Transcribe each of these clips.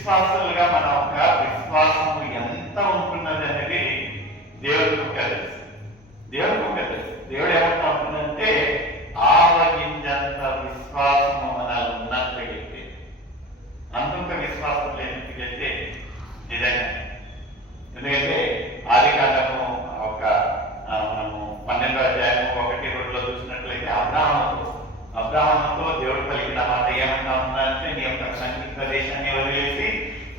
విశ్వాసులుగా మన ఒక విశ్వాసము ఎంత ఉంటున్నది అనేది దేవుడికి ఒక తెలుసు. దేవుడికి ఒక తెలుసు. దేవుడు ఏమంటా ఉంటుందంటే ఆవగింజంత విశ్వాసము మనల్ని ఉన్నట్లయితే, అంతంత విశ్వాసం లేనట్లయితే నిజంగా. ఎందుకంటే ఆది కాండము ఒక మనము 12వ అధ్యాయము 1-2 చూసినట్లయితే అబ్రాహాముతో దేవుడు పలికిన మాట ఏమన్నా ఉందంటే, నీ యొక్క సంగీత ప్రదేశాన్ని వదిలేసి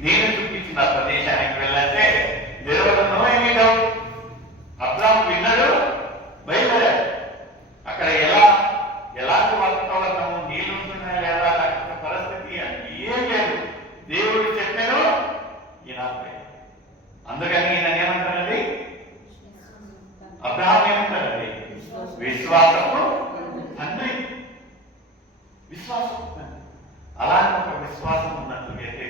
నేను చూపించిన ప్రదేశానికి వెళ్ళంటే అబ్రాహాము విన్నాడు, బయలుదేరాడు. అక్కడ ఎలాంటి వాతావరణము, నీళ్లు ఉంటున్నాయా లేదా, లేకపోతే పరిస్థితి అంటే ఏం లేదు. దేవుడు చెప్పాడు, ఈయన అందుకని ఈయన ఏమంటారండి, అబ్రాహాం ఏమంటారండి, విశ్వాసము తండ్రి. విశ్వాసం అలాంటి ఒక విశ్వాసం ఉన్నట్లయితే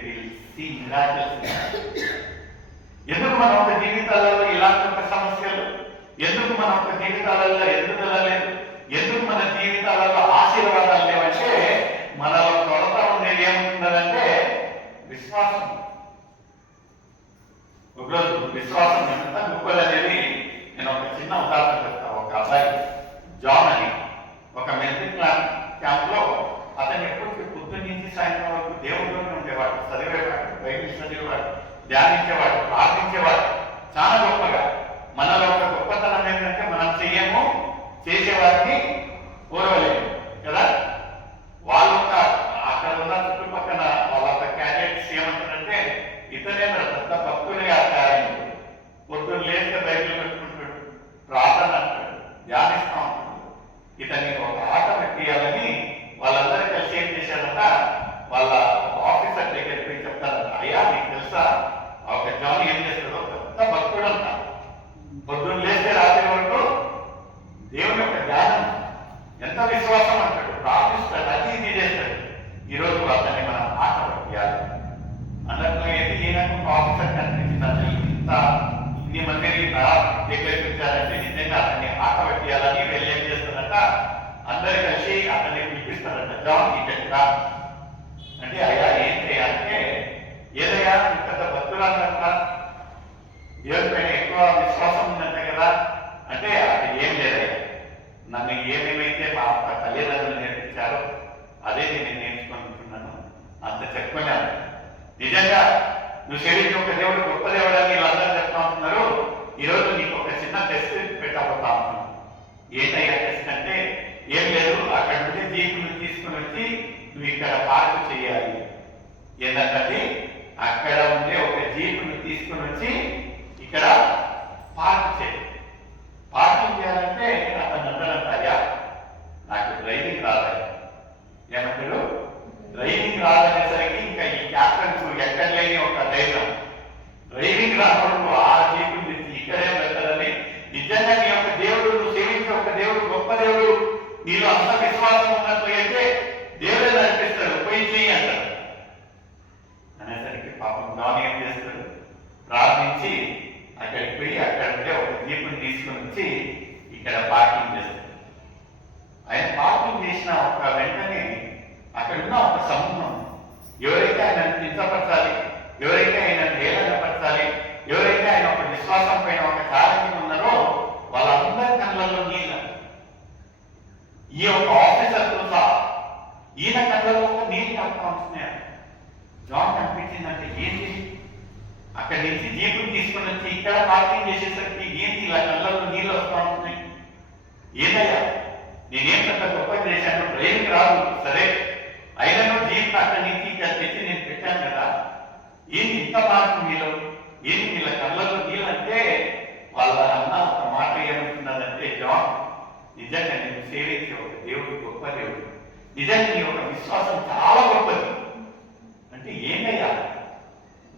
ఎందుకు మన ఒక జీవితాలలో ఇలాంటి ఒక సమస్యలు, ఎందుకు మన ఒక జీవితాలలో ఎదుగుదల లేదు, ఎందుకు మన జీవితాలలో ఆశీర్వాదాలు లేవంటే మనలో కొరత ఉండేది ఏముంటుందంటే విశ్వాసం. ఒకరోజు విశ్వాసం ఎంత గొప్పదనేది నేను ఒక చిన్న ఉదాహరణ చెప్తాను. ఒక అబ్బాయి జాన్ అని ఒక మెడికల్ క్యాంప్ లో అతను ఎప్పటికీ పొద్దున్న నుంచి సాయంత్రం వరకు దేవుడిలోనే ఉండేవాడు, చదివేవాడు, బైబిల్ చదివేవాడు, ధ్యానించేవాడు, ప్రార్థించేవాడు. చాలా గొప్పగా. మనలో ఒక గొప్పతనం ఏంటంటే మనం చెయ్యము, చేసేవాడిని ఓరవలేము కదా. వాళ్ళు అక్కడ ఉన్న చుట్టుపక్కల వాళ్ళ క్యాండిడేట్స్ ఏమంటారంటే, ఇతనే పెద్ద భక్తులుగా తయారైంది, పొద్దున్న లేస్తే బైబిల్ పెట్టుకుంటాడు, ప్రార్థన అంటాడు, ధ్యానిస్తా ఉంటాడు. ఇతన్ని ఒక ఆట పెట్టియాలని వాళ్ళందరూ కలిసి ఏం చేశారంట, వాళ్ళ ఆఫీసర్ దగ్గరికి పోయి చెప్తారంట, అయ్యా నీకు తెలుసా ఒక జాన్ ఏం చేస్తాడో, పెద్ద భక్తుడు అంట, పొద్దున్న లేస్తే రాత్రి వరకు దేవుని యొక్క ధ్యానం, ఎంత విశ్వాసం అంటాడు, ప్రార్థిస్తాడు, అది ఇది చేస్తాడు. ఈరోజు అతన్ని మనం ఆట పెట్టాలి అన్నట్లు అయితే ఈయనకు ఆఫీసర్ కనిపించింది. ఇన్ని మందిని దగ్గరించారంటే నిజంగా అతన్ని ఆట పెట్టాలని వెళ్ళి ఏం చేస్తారంట, అందరు కలిసి అతన్ని పిలిపిస్తారంట, జాన్ ఇట్లా అంటే అయ్యా ఏం చేయాలంటే, ఏదయ్యా పెద్ద భక్తులంట, దేవుడి పైన ఎక్కువ విశ్వాసం ఉందంట కదా అంటే, అది ఏం లేదయ్యా, నన్ను ఏమేమైతే మా తల్లిదండ్రులు నేర్పించారో అదే నేను నేర్చుకుంటున్నాను, అంత చెప్పుకున్నాను. నిజంగా నువ్వు సేవించే ఒక దేవుడు గొప్ప దేవుడు అని వీళ్ళందరూ చెప్తా ఉంటున్నారు. ఈరోజు నీకు ఒక చిన్న టెస్ట్ పెట్టబోతా ఉంటున్నాను. ఏంటయ్యా టెస్ట్ అంటే, ఏం లేదు, అక్కడ నుండి జీపును తీసుకుని వచ్చి నువ్వు ఇక్కడ పార్క్ చేయాలి. ఏంటంటే అక్కడ ఉండే ఒక జీపును తీసుకుని వచ్చి ఇక్కడ పార్క్ చేయాలి. పార్కింగ్ చేయాలంటే అతను అంటాడంట, అయ్యా నాకు డ్రైవింగ్ రాదయ్యా. ఏమంటాడు, డ్రైవింగ్ రాదనేసరికి ఇంకా ఈ క్యాప్టెన్ ఎక్కడ లేని ఒక ధైర్యం, డ్రైవింగ్ రావడం ఆ జీపుని తెచ్చి ఇక్కడే పెట్టాలని. నిజంగా నీ యొక్క దేవుడు, నువ్వు సేవించే ఒక దేవుడు గొప్ప దేవుడు, నీలో అంత విశ్వాసం ఉన్నట్లయితే దేవుడే నడిపిస్తాడు, పోయి చెయ్యి అంటాడు. అనేసరికి పాపం జాన్ ఏం చేస్తాడు, ప్రార్థించి అక్కడికి పోయి అక్కడ ఉంటే ఒక జీపుని తీసుకుని వచ్చి ఇక్కడ పార్కింగ్ చేస్తాడు. ఆయన పార్కింగ్ చేసిన ఒక వెంటనే అక్కడ ఉన్న ఒక సమూహం, ఎవరైతే ఆయన చింతపరచాలి, ఎవరైతే ఆయన హేళనపరచాలి, ఎవరైతే ఆయన ఒక విశ్వాసం పైన ఒక ఛాలెంజ్ ఉన్నారో వాళ్ళందరి కళ్ళల్లో నీళ్ళ. ఈ యొక్క ఆఫీసర్తో సహా ఈయన కళ్ళలో నీళ్ళు కలుపుతా ఉంటున్నాయి. జాన్ కనిపించిందంటే ఏంటి, అక్కడి నుంచి జీపుని తీసుకుని వచ్చి ఇక్కడ పార్కింగ్ చేసేసరికి ఏంటి ఇలా కళ్ళలో నీళ్ళు వస్తూ ఉంటున్నాయి. ఏదయ్యా నేనేం పెద్ద గొప్ప చేశాను, డ్రైవింగ్ రాదు సరే, అయినను జీప్ అక్కడి నుంచి ఇక్కడ తెచ్చి నేను పెట్టాను కదా, ఏంటి ఇంత మార్పు నీళ్ళు, ఏంటి వీళ్ళ కళ్ళలో నీళ్ళు అంటే వాళ్ళ అన్న ఒక మాట ఏమంటున్నారంటే, జాన్ నిజంగా నేను సేవించే ఒక దేవుడు గొప్ప దేవుడు, నిజంగా నీ ఒక విశ్వాసం చాలా గొప్పది అంటే ఏంటయ్యా,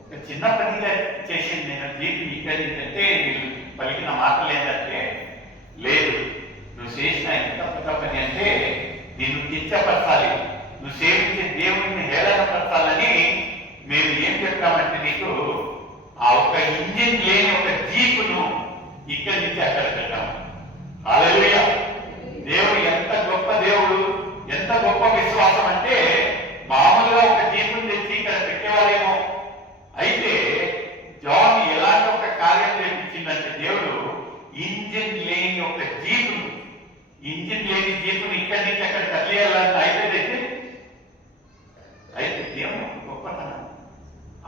ఒక చిన్న పనిగా చేసింది నేను జీపు ఇక్కడి అంటే వీళ్ళు పలికిన మాటలు ఏంటంటే, లేదు నువ్వు చేసిన ఎంత పెద్ద పని అంటే నిన్ను కించపరచాలి, నువ్వు సేవించే దేవుడిని హేళనపరచాలని మేము ఏం చెప్తామంటే, నీకు ఆ ఒక ఇంజిన్ లేని ఒక జీపును ఇక్కడి నుంచి అక్కడ పెట్టాము. హల్లెలూయా. దేవుడు ఎంత గొప్ప దేవుడు, ఎంత గొప్ప విశ్వాసం అంటే, మామూలుగా ఒక జీపుని తెచ్చి ఇక్కడ పెట్టేవారేమో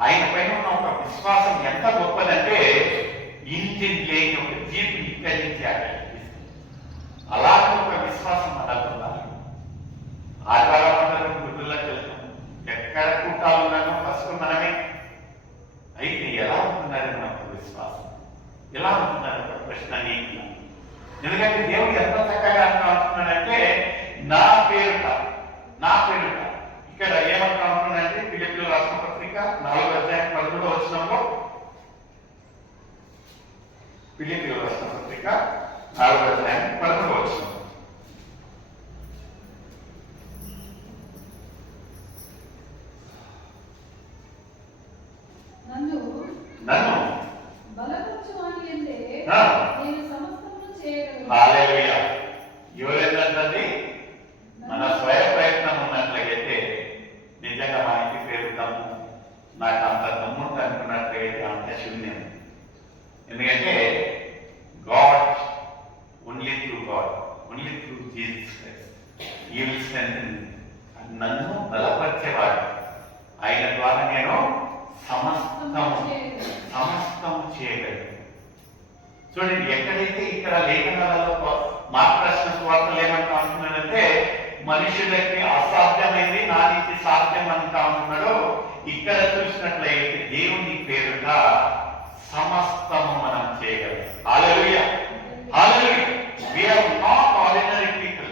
ఆయన పైన ఉన్న ఒక విశ్వాసం ఎంత గొప్పదంటే ఇంజిన్ లేని ఒక జీప్ ఇక్కడి నుంచి అక్కడికి అలాంటి ఒక విశ్వాసం మనకు ఉండాలి. ఆదివారం అందరం గుడ్డులకు వెళ్తాం, ఎక్కడ కూటాలు ఉన్నామో ఫస్ట్ మనమే. అయితే ఎలా ఉంటున్నారు మనకు విశ్వాసం? ఎలా ఉంటున్నారు ఒక ప్రశ్న నీకు. ఎందుకంటే దేవుడు ఎంత చక్కగా అంటున్నాడంటే నా పేరుట ఇక్కడ ఏమంటా ఉంటుందంటే ఫిలిప్పీయుల రాసిన పత్రిక 4:13 ఫిలిప్పీయుల రాసిన పత్రిక 4:13 నన్ను బలపరచువాని యందే నేను సమస్తమును చేయగలను. హల్లెలూయా. ఎవరెందంటే మన స్వయ ప్రయత్నం ఉన్నట్లయితే నిజంగా మా ఇంటి పేరు దమ్ము, నాకు అంత దమ్ము అనుకున్నట్లయితే అంత శూన్యం. ఎందుకంటే God only through Jesus Christ ఈ విల్ స్ట్రెంథెన్. నన్ను బలపరిచేవాడు, ఆయన ద్వారా నేను సమస్తము చేయగలను. చూడండి, ఎక్కడైతే ఇక్కడ లేఖనాలలో మార్క్స్ వార్తలు ఏమంటా ఉంటున్నాడంటే మనుషులకి అసాధ్యమైంది నా నుంచి సాధ్యం అంటా ఉంటున్నాడు. ఇక్కడ చూసినట్లయితే దేవుని పేరుట సమస్తము మనం చేయగలం. హల్లెలూయా, హల్లెలూయా. We are not ordinary people.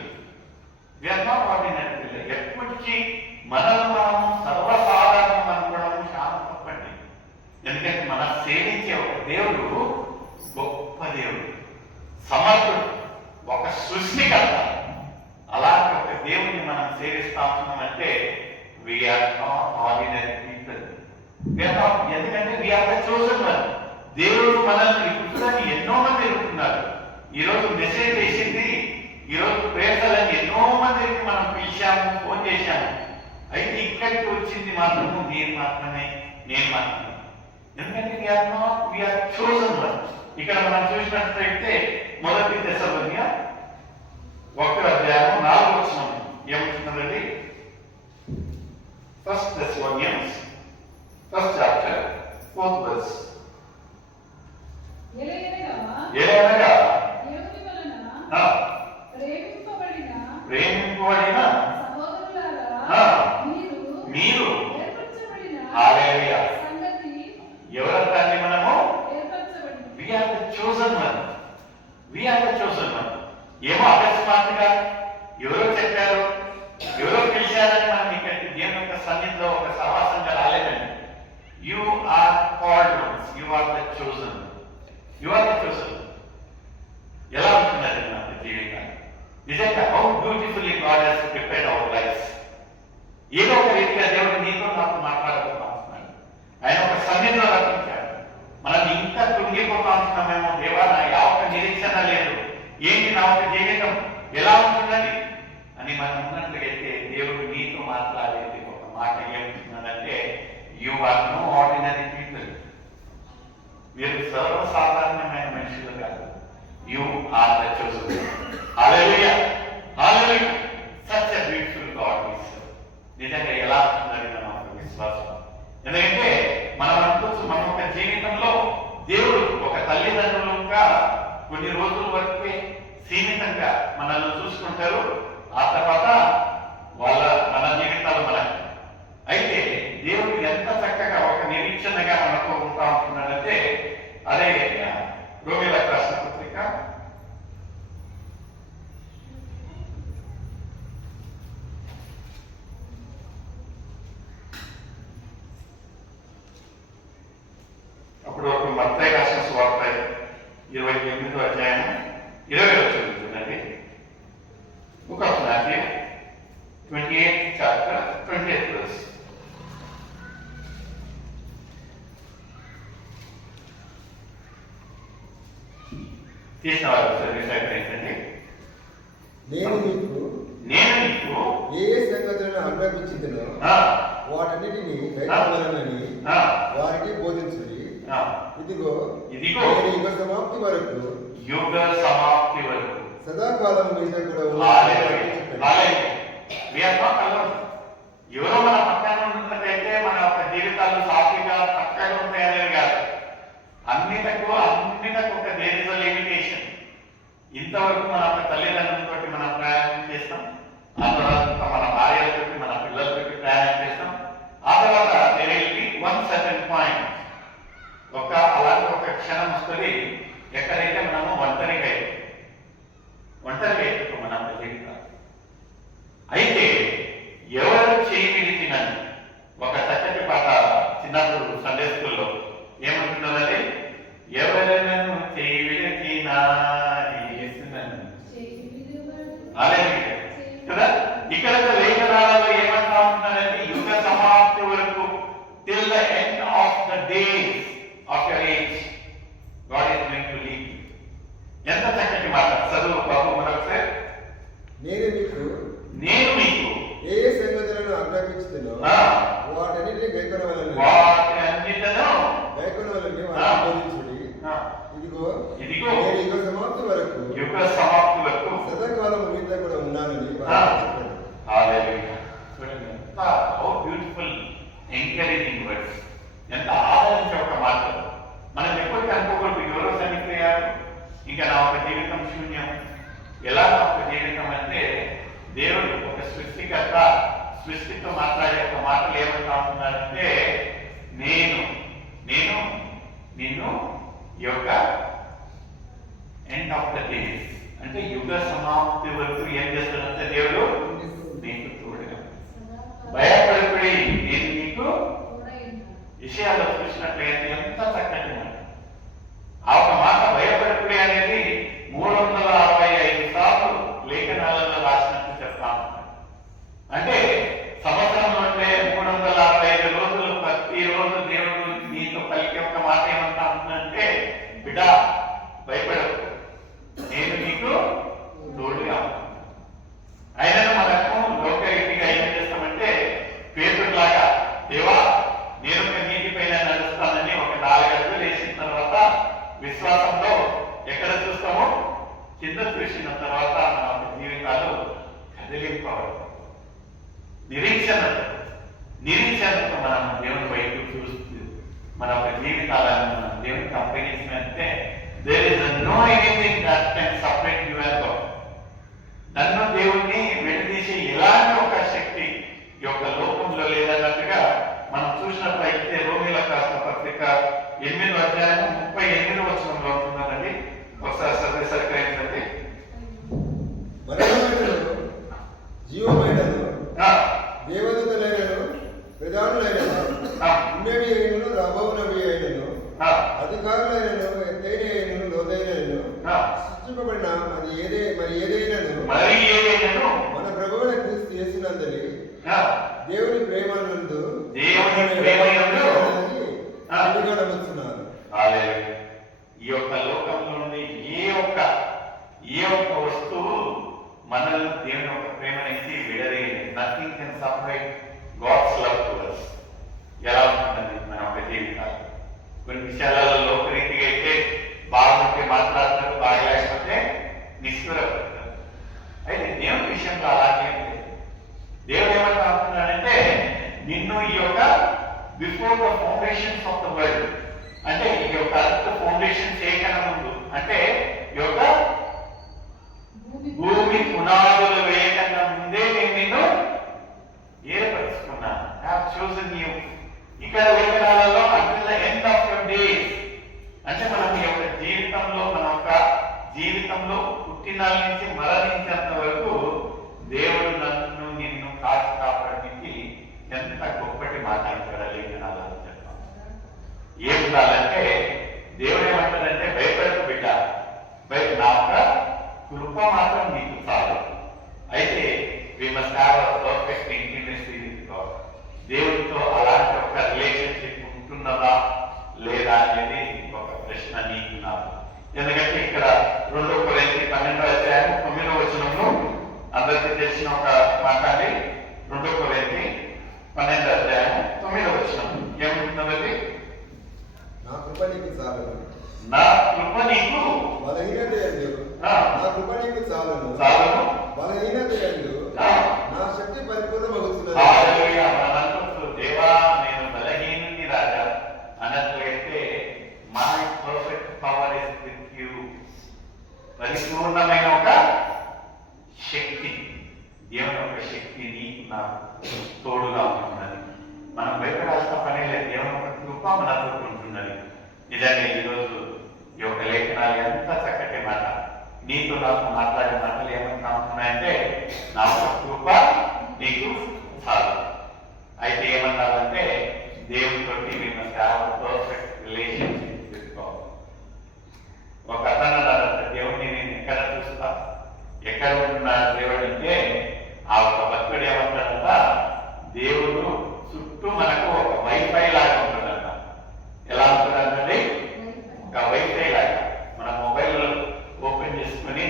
ఎప్పటికీ మనల్ని మనము సర్వసాధారణం అనుకోవడం చాలా తప్పండి. ఎందుకంటే మనం సేవించే ఒక దేవుడు గొప్ప దేవుడు, సమర్థుడు, ఒక సృష్టికర్త. అలాంటి ఒక దేవుడిని మనం సేవిస్తా ఉన్నామంటే వీఆర్ నాట్ ఆర్డినరీ పీపుల్. ఎందుకంటే వీఆర్ ద చోసన్ వన్. దేవుడు మనల్ని ఇప్పుడు ఎన్నో మంది ఎదుర్కొన్నారు. ఈరోజు మెసేజ్ వేసింది, ఈరోజు ప్రేసలని ఎన్నో మందికి మనం పిలిచాము, ఫోన్ చేశాము. అయితే ఇక్కడికి వచ్చింది మాత్రము నేను మాత్రమే. ఎందుకంటే వీఆర్ చోసన్ వన్. ఇక్కడ మనం చూసినట్లయితే 1 తెస్సలోనియ 1:4 ఏమంటున్నదండి? 1 Thessalonians 1st chapter 4th verse. ఎలాగనగా ప్రేమింపబడిన మీరు హల్లెలూయా. ఎవరంటే మనము వీఆర్ ద చోసన్ వన్. ఏమో అకస్మాత్తుగా ఎవరో చెప్పారు, ఎవరో పిలిచారని మనం ఇక్కడికి దేవుని యొక్క సన్నిధిలో ఒక సహవాసంగా రాలేదండి. You are called ones, you are the chosen. ఎలా ఉంటున్నది మన జీవితాన్ని? నిజంగా how beautifully God has prepared our lives. ఏదో ఒక రీతిగా దేవుడు నీతో నాకు మాట్లాడబోతున్నాడు. ఆయన ఒక సన్నిధిలో రప్పించాడు. మనం ఇంకా కృంగిపోతా ఉంటున్నామేమో, దేవా నా ఒక్క నిరీక్షణ లేదు, ఏంటి నా ఒక జీవితం ఎలా ఉంటున్నది అని మనం ఉన్నట్లయితే దేవుడు నీతో మాట్లాడేది ఒక మాట ఏమిటంటే you are no ordinary people. మీరు సర్వసాధారణమైన మనుషులు కాదు. You are the chosen. Hallelujah, hallelujah. Such a beautiful God we serve. నిజంగా ఎలా ఉంటున్నది మన ఒక విశ్వాసం. ఎందుకంటే మనం అనుకోవచ్చు మన ఒక జీవితంలో దేవుడు ఒక తల్లిదండ్రులుగా కొన్ని రోజుల వరకే సీమితంగా మనల్ని చూసుకుంటారు. ఆ తర్వాత మన జీవితాలు మనకు. అయితే దేవుడు ఎంత చక్కగా ఒక నిరీక్షణగా మనకు ఉంటా ఉంటున్నాడంటే అదే రోమిలకు రాసిన పత్రిక 28th chapter, 20th verse. తీసిన వారు ఏంటండి? నేను నీకు ఏ సంగతులను ఆజ్ఞాపించిందో వాటన్నిటిని బయటపడాలని వారికి బోధించుడి. ఇదిగో నేను యుగ సమాప్తి వరకు సదాకాలం మీద కూడా ఎవరో మన పక్కన ఉన్నట్లయితే మన యొక్క జీవితాలు సాఫీగా చక్కగా ఉంటాయనేది కాదు. అన్నిటకు ఒక దేర్ ఇస్ లిమిటేషన్. ఇంతవరకు మన యొక్క తల్లిదండ్రులతో మనం ప్రయాణం చేస్తాం, ఆ తర్వాత మన భార్యలతోటి మన పిల్లలతోటి ప్రయాణం చేస్తాం. ఆ తర్వాత there will be one certain point, అలాంటి ఒక క్షణం వస్తుంది ఎక్కడైతే మనము ఒంటరిగా అయిపోతాం మన జీవితాలు. అయితే ఎవరు చేయి విడిచినని ఒక చక్కటి పాట చిన్నప్పుడు సండే స్కూల్లో ఏమంటున్నదండి, ఎవరైనా చేయి విడిచినా కదా. ఇక్కడ లేఖనాలలో ఏమంటా ఉంటున్నారంటే యుగ సమాప్తి వరకు till the end of the days of your age God is going to lead. ఎంత చక్కటి మాట. చదువు బాబు మరొకసారి. నేను మీకు ఏ సంగతులను ఆజ్ఞాపించుతున్నో వాటన్నిటిని గైకొనవలెను బోధించుడి. ఇదిగో నేను యుగ సమాప్తి వరకు సదాకాలం మీతో కూడా ఉన్నానని చెప్పాను. Beautiful encouraging words. ఎంత ఆదరించే ఒక మాట. మనం ఎప్పటికీ అనుకోకూడదు ఎవరో చనిపోయారు ఇంకా నా ఒక జీవితం శూన్యం. ఎలా నా ఒక జీవితం అంటే దేవుడు ఒక సృష్టికర్త సృష్టితో మాట్లాడే ఒక మాటలు ఏమంటా ఉంటున్నాడంటే నేను నిన్ను యొక్క ఎండ్ ఆఫ్ ద డేస్ అంటే యుగ సమాప్తి వరకు ఏం చేస్తాడంటే దేవుడు నీకు తోడుగా. భయపడకుడి నేను నీకు విషయాలు చూసినట్లయితే ఎంత చక్కటి మాట. ఆ ఒక మాట భయపడకుడి అనేది 365 సార్లు లేఖనాలలో రాసినట్టు చెప్తా ఉంటాడు. అంటే సంవత్సరంలో ఉంటే 365 రోజులు ప్రతిరోజు దేవుడు నీతో పలికే ఒక మాట ఏమంటా ఉంటుందంటే బిడ్డ భయపడకు, నేను నీకు తోడుగా. అయినా మనకు లోకరీతిగా ఏం చేస్తామంటే పేతురులాగా దేవా నేను ఒక నీటి పైన నడుస్తానని ఒక 4 అడుగులు వేసిన తర్వాత విశ్వాసంలో ఎక్కడ చూస్తామో కింద చూసిన తర్వాత మన జీవితాలు కదిలింపబడతాయి. నిరీక్షణతో మనం దేవుని వైపు చూస్తూ మన ఒక జీవితాలను మనం దేవునికి అప్పగించినంటే there is no anything that can separate you and God. నన్ను దేవుణ్ణి విడదీసే ఎలాంటి ఒక శక్తి ఈ యొక్క లోకంలో లేదన్నట్టుగా మనం చూసినట్లయితే రోమీయులకు రాసిన పత్రిక 8వ అధ్యాయం 38వ వచనంలో ఉంటున్నదండి. ఒకసారి సరిగ్రహించండి. జీవమైనను దేవదూతలైనను ప్రధానులైనను ఉన్నవి అయినను రాబోనవి అయినను అధికారులైనను ఎత్తైన అయినను లోతైనను సృష్టింపబడిన మరి ఏదైనను మన ప్రభువుల క్రీస్తు యేసునందని దేవుని ప్రేమనందు నమ్ముతున్నారు. ఈ యొక్క లోకంలో నుండి ఏ ఒక్క వస్తువు మనల్ని దేవుని యొక్క ప్రేమ నుంచి విడదీయలేదు. Nothing can separate God's love to us. ఎలా ఉంటుందండి మన ఒక జీవితాలు? కొన్ని విషయాలలో లోకరీతిగా అయితే బాగుంటే మాట్లాడతారు, బాగలేకపోతే నిష్ఠూరపడతారు. అయితే దేవుని విషయంలో అలాగే లేదు. దేవుడు ఏమంటా అంటున్నాడంటే నిన్ను ఈ యొక్క before the foundations of the world అంటే ఈ యొక్క అర్త్ ఫౌండేషన్ చేయకన ముందు అంటే ఈ యొక్క భూమి పునాదులు వేయకన్నా ముందే నేను నిన్ను ఏర్పరుచుకున్నాను. Have chosen you. ఇక్కడ లేఖనాలలో until the end of your days అంటే మనం ఈ యొక్క జీవితంలో పుట్టినాల నుంచి మరణించేంత వరకు దేవుడు నన్ను నిన్ను కాచి కాపాడడానికి ఎంత గొప్పటి మాట్లాడతాడు లేఖనాలను చెప్తాం. ఏం ఉండాలంటే దేవుడు ఏమంటాడంటే భయపడకు బిడ్డ, నా యొక్క కృప మాత్రం నీకు చాలు. అయితే we must have a perfect intimacy with God. దేవుడితో అలాంటి ఒక రిలేషన్షిప్ ఉంటున్నదా లేదా అనేది ఒక ప్రశ్న నీకు నాకు. ఎందుకంటే ఇక్కడ 2 కొరింథీ 12వ అధ్యాయం 9వ వచనంలో అందరికీ తెలిసిన ఒక మాట అండి. 2 కొరింథీ 12వ అధ్యాయం 9వ వచనం ఏమంటున్నది? నా కృప నీకు చాలును. నా కృప నీకు బలహీనత యందు నా కృప నీకు చాలును. చాలును. బలహీనత యందు నా శక్తి పరిపూర్ణమగుచున్నది. హల్లెలూయా. కృప మనతో ఉంటున్నది. నిజంగా ఈరోజు ఈ యొక్క లేఖనాలు ఎంత చక్కటి మాట, నీతో నాకు మాట్లాడే మాటలు ఏమని కానున్నాయంటే, నా యొక్క కృప నీకు చాలు. అయితే ఏమన్నారంటే, దేవుడితో మేము పర్ఫెక్ట్ రిలేషన్షిప్ పెట్టుకోవాలి. ఒక అతను అన్నారంటే, దేవుడిని నేను ఎక్కడ చూస్తా, ఎక్కడ ఉంటున్నా దేవుడు అంటే, ఆ ఒక భక్తుడు ఏమంటాడంట, దేవుడు చుట్టూ మనకు ఒక వైఫై లాగా ఉంటాడంట. ఎలా ఉంటుందంటే, ఒక వైఫై లాగా మన మొబైల్ ఓపెన్ చేసుకుని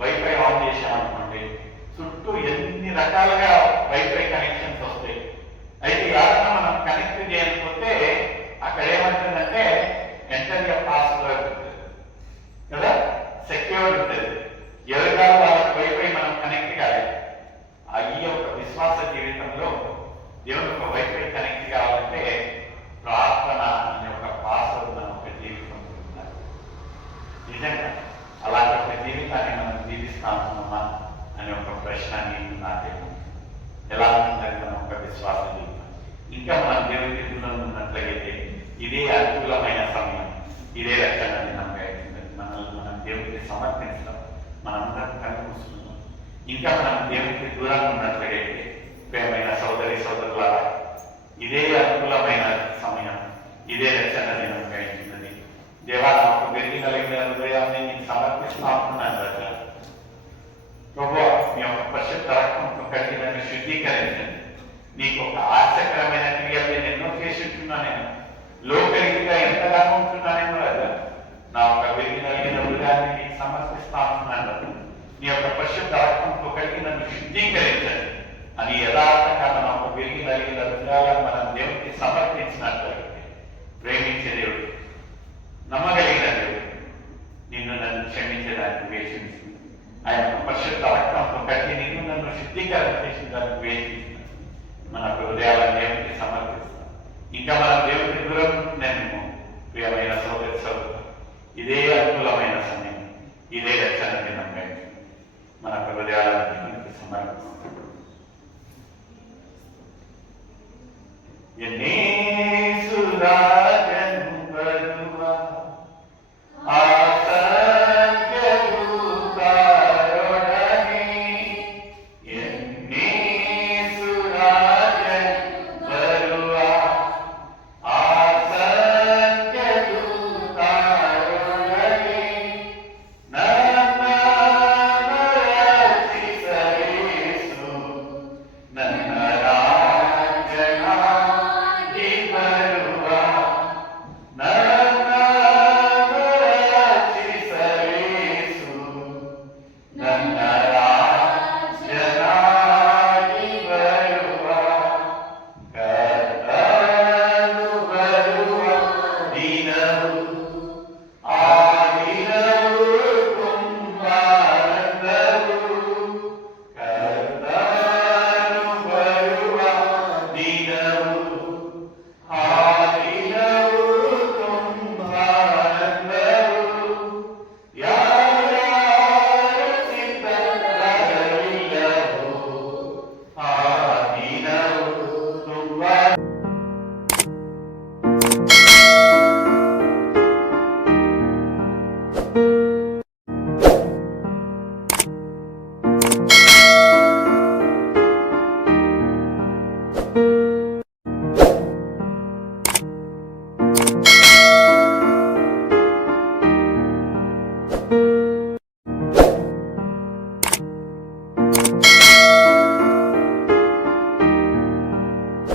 వైఫై ఆన్ చేసామనుకోండి, చుట్టూ ఎన్ని రకాలుగా వైఫై కనెక్షన్స్ వస్తాయి. అయితే ఎవరైనా మనం కనెక్ట్ చేయకపోతే అక్కడ ఏమంటుందంటే ఎంటర్ యువర్ పాస్వర్డ్ కదా, సెక్యూర్డ్ ఉంటుంది. ఎవరిగా వాళ్ళకి వైఫై మనం కనెక్ట్ కాలేదు. ఈ యొక్క విశ్వాస జీవితంలో దేవుని యొక్క వైఫై కనెక్ట్ కావాలంటే ప్రార్థన అనే ఒక పాస్వర్డ్ మన ఒక జీవితం ఉండాలి. నిజంగా అలాంటి ఒక జీవితాన్ని మనం జీవిస్తామా అనే ఒక ప్రశ్న నేను నాకేమో ఎలా ఉంటుందని మనం ఒక విశ్వాస జీవితం. ఇంకా మనం దేవుడి దూరంలో ఉన్నట్లయితే ఇదే అనుకూలమైన సమయం, ఇదే రక్షణ దినంగా అవుతుంది. మనల్ని మనం దేవుడికి సమర్పించడం, మనందరం కనిపిస్తున్నాం. ఇంకా మనం దేవుడికి దూరంగా ఉన్నట్లయితే ప్రేమైన సోదరి సోదరులారా, ఇదే అనుకూలమైన సమయం, ఇదే రక్షణ దినంగా అవుతుంది. దేవా, నాకు వెలిగి కలిగిన హృదయాన్ని నేను సమర్పిస్తా ఉంటున్నాను రచన. ప్రభువా, మీ యొక్క పరిశుద్ధ రక్తంతో కట్టి నన్ను శుద్ధీకరించండి. నీకు ఒక ఆశకరమైన క్రియలు నేను ఎన్నో చేసి ఉంటున్నా నేను